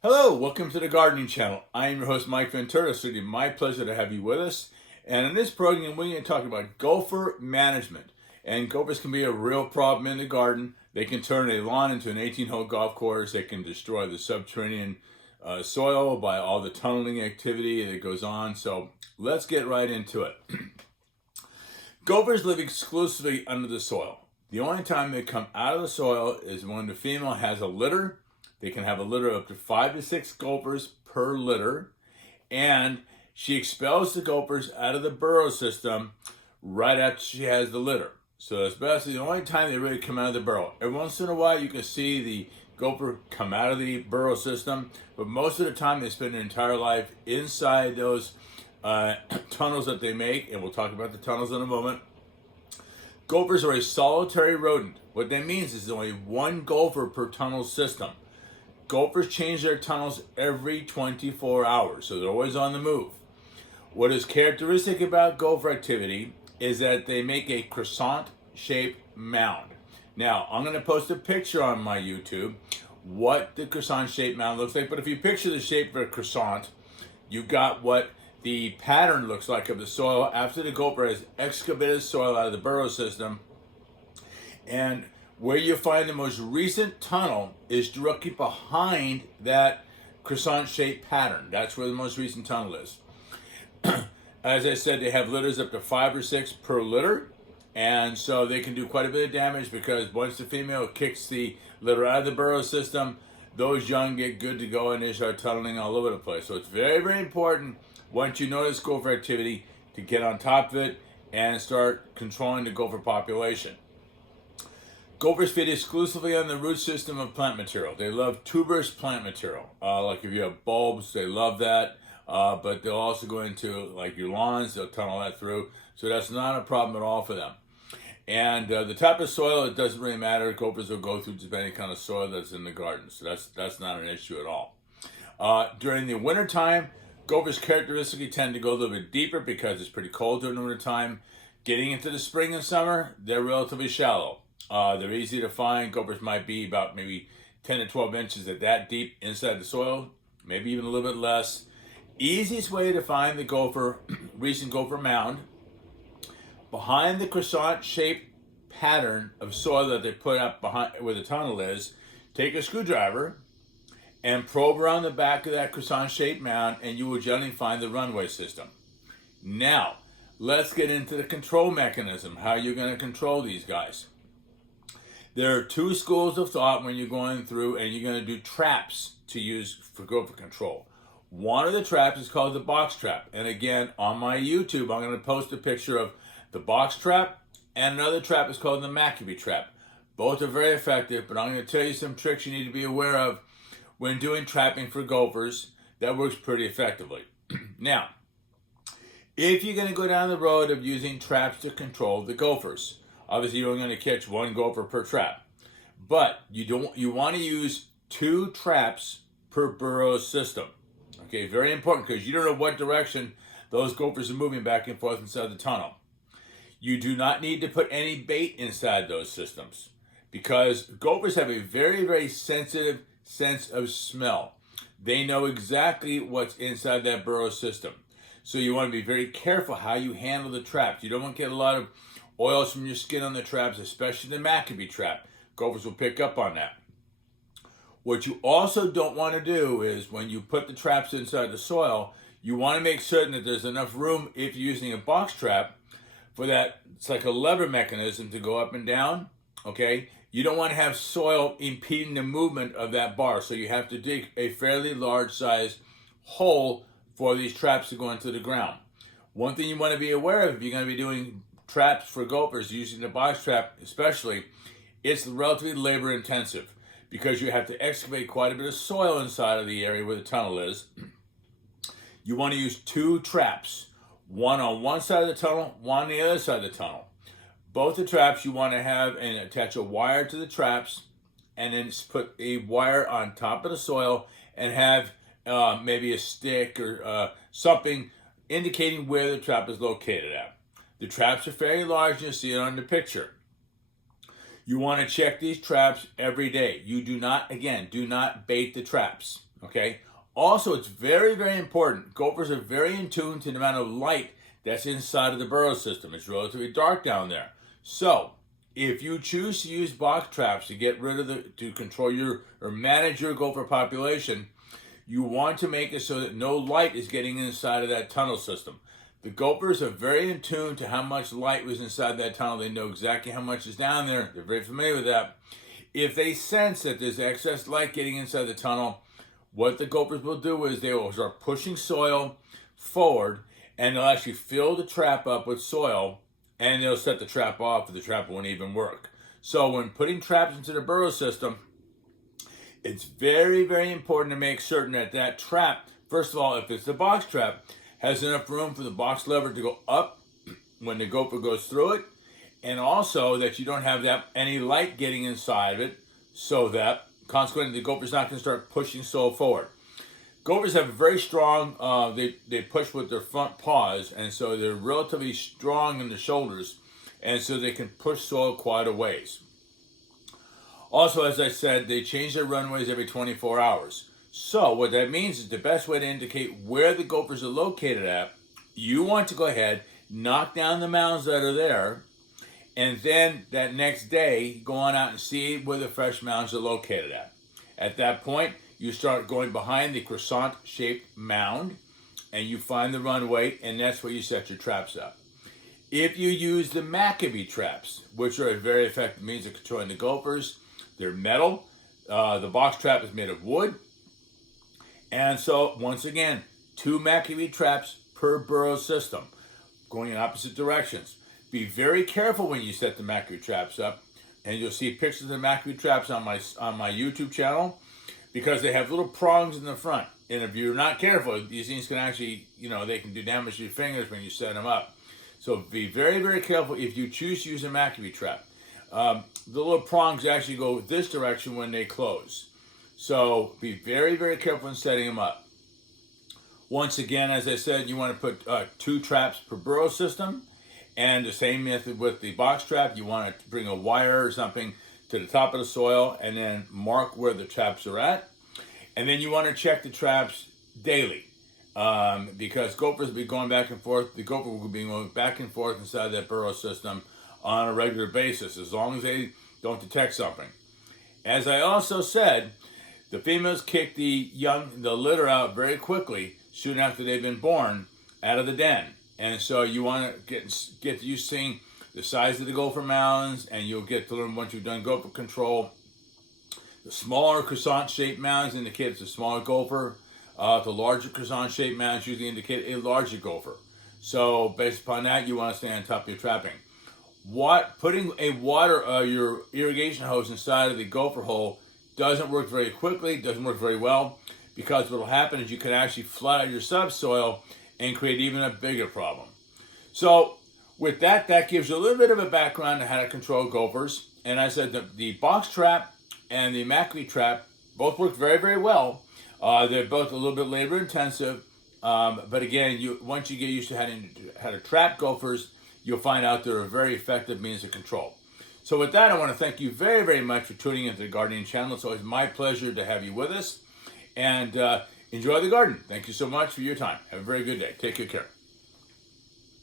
Hello, welcome to the gardening channel. I am your host, Mike Ventura. So it's my pleasure to have you with us. And in this program, we're going to talk about gopher management. And gophers can be a real problem in the garden. They can turn a lawn into an 18-hole golf course. They can destroy the subterranean soil by all the tunneling activity that goes on. So let's get right into it. Gophers live exclusively under the soil. The only time they come out of the soil is when the female has a litter. They can have a litter of up to 5 to 6 gophers per litter, and she expels the gophers out of the burrow system right after she has the litter. So that's basically the only time they really come out of the burrow. Every once in a while you can see the gopher come out of the burrow system, but most of the time they spend their entire life inside those tunnels that they make, and we'll talk about the tunnels in a moment. Gophers are a solitary rodent. What that means is there's only one gopher per tunnel system. Gophers change their tunnels every 24 hours, so they're always on the move. What is characteristic about gopher activity is that they make a croissant-shaped mound. Now, I'm going to post a picture on my YouTube what the croissant-shaped mound looks like, but if you picture the shape of a croissant, you've got what the pattern looks like of the soil after the gopher has excavated soil out of the burrow system. And where you find the most recent tunnel is directly behind that croissant-shaped pattern. That's where the most recent tunnel is. As I said, they have litters up to 5 or 6 per litter, and so they can do quite a bit of damage because once the female kicks the litter out of the burrow system, those young get good to go and they start tunneling all over the place. So it's very, very important once you notice gopher activity to get on top of it and start controlling the gopher population. Gophers feed exclusively on the root system of plant material. They love tuberous plant material. Like if you have bulbs, they love that. But they'll also go into like your lawns, they'll tunnel that through. So that's not a problem at all for them. And the type of soil, it doesn't really matter. Gophers will go through just any kind of soil that's in the garden. So that's not an issue at all. During the wintertime, gophers characteristically tend to go a little bit deeper because it's pretty cold during the wintertime. Getting into the spring and summer, they're relatively shallow. They're easy to find. Gophers might be about maybe 10 to 12 inches at that deep inside the soil, maybe even a little bit less. Easiest way to find the gopher, recent gopher mound, behind the croissant-shaped pattern of soil that they put up behind where the tunnel is, take a screwdriver and probe around the back of that croissant-shaped mound, and you will generally find the runway system. Now, let's get into the control mechanism, how you're going to control these guys. There are 2 schools of thought when you're going through and you're going to do traps to use for gopher control. One of the traps is called the box trap. And again, on my YouTube, I'm going to post a picture of the box trap, and another trap is called the macabee trap. Both are very effective, but I'm going to tell you some tricks you need to be aware of when doing trapping for gophers. That works pretty effectively. Now, if you're going to go down the road of using traps to control the gophers, obviously, you're only going to catch 1 gopher per trap, but you want to use 2 traps per burrow system. Okay, very important because you don't know what direction those gophers are moving back and forth inside the tunnel. You do not need to put any bait inside those systems because gophers have a very, very sensitive sense of smell. They know exactly what's inside that burrow system. So you want to be very careful how you handle the traps. You don't want to get a lot of oils from your skin on the traps, especially the macabee trap. Gophers will pick up on that. What you also don't want to do is when you put the traps inside the soil, you want to make certain that there's enough room, if you're using a box trap, for that, it's like a lever mechanism to go up and down, okay? You don't want to have soil impeding the movement of that bar, so you have to dig a fairly large size hole for these traps to go into the ground. One thing you want to be aware of if you're going to be doing traps for gophers, using the box trap especially, it's relatively labor intensive because you have to excavate quite a bit of soil inside of the area where the tunnel is. You want to use 2 traps, one on one side of the tunnel, one on the other side of the tunnel. Both the traps you want to have and attach a wire to the traps, and then put a wire on top of the soil and have maybe a stick or something indicating where the trap is located at. The traps are fairly large, and you'll see it on the picture. You want to check these traps every day. You do not, again, do not bait the traps. Okay. Also, it's very, very important. Gophers are very in tune to the amount of light that's inside of the burrow system. It's relatively dark down there. So, if you choose to use box traps to get rid of to control your or manage your gopher population, you want to make it so that no light is getting inside of that tunnel system. The gophers are very in tune to how much light was inside that tunnel. They know exactly how much is down there. They're very familiar with that. If they sense that there's excess light getting inside the tunnel, what the gophers will do is they will start pushing soil forward, and they'll actually fill the trap up with soil, and they'll set the trap off, or the trap won't even work. So when putting traps into the burrow system, it's very, very important to make certain that that trap, first of all, if it's the box trap, has enough room for the box lever to go up when the gopher goes through it, and also that you don't have any light getting inside of it, so that consequently the gopher's not going to start pushing soil forward. Gophers have a very strong, they push with their front paws, and so they're relatively strong in the shoulders, and so they can push soil quite a ways. Also, as I said, they change their runways every 24 hours. So what that means is the best way to indicate where the gophers are located at, you want to go ahead, knock down the mounds that are there, and then that next day, go on out and see where the fresh mounds are located at. At that point, you start going behind the croissant-shaped mound, and you find the runway, and that's where you set your traps up. If you use the macabee traps, which are a very effective means of controlling the gophers, they're metal. The box trap is made of wood. And so, once again, 2 macabee traps per burrow system, going in opposite directions. Be very careful when you set the macabee traps up, and you'll see pictures of the macabee traps on my YouTube channel, because they have little prongs in the front. And if you're not careful, these things can actually, they can do damage to your fingers when you set them up. So be very, very careful if you choose to use a macabee trap. The little prongs actually go this direction when they close. So be very, very careful in setting them up. Once again, as I said, you want to put 2 traps per burrow system. And the same method with the box trap. You want to bring a wire or something to the top of the soil and then mark where the traps are at. And then you want to check the traps daily, because gophers will be going back and forth. The gopher will be going back and forth inside that burrow system on a regular basis, as long as they don't detect something. As I also said, the females kick the litter out very quickly, soon after they've been born, out of the den. And so you want to get used to seeing the size of the gopher mounds, and you'll get to learn once you've done gopher control. The smaller croissant-shaped mounds indicate it's a smaller gopher. The larger croissant-shaped mounds usually indicate a larger gopher. So based upon that, you want to stay on top of your trapping. Putting your irrigation hose inside of the gopher hole doesn't work very quickly, doesn't work very well, because what will happen is you can actually flood out your subsoil and create even a bigger problem. So with that gives you a little bit of a background on how to control gophers. And I said that the box trap and the macabee trap both work very, very well. They're both a little bit labor intensive, but again, once you get used to how to trap gophers, you'll find out they're a very effective means of control. So with that, I want to thank you very, very much for tuning into the Gardening Channel. It's always my pleasure to have you with us, and enjoy the garden. Thank you so much for your time. Have a very good day. Take good care.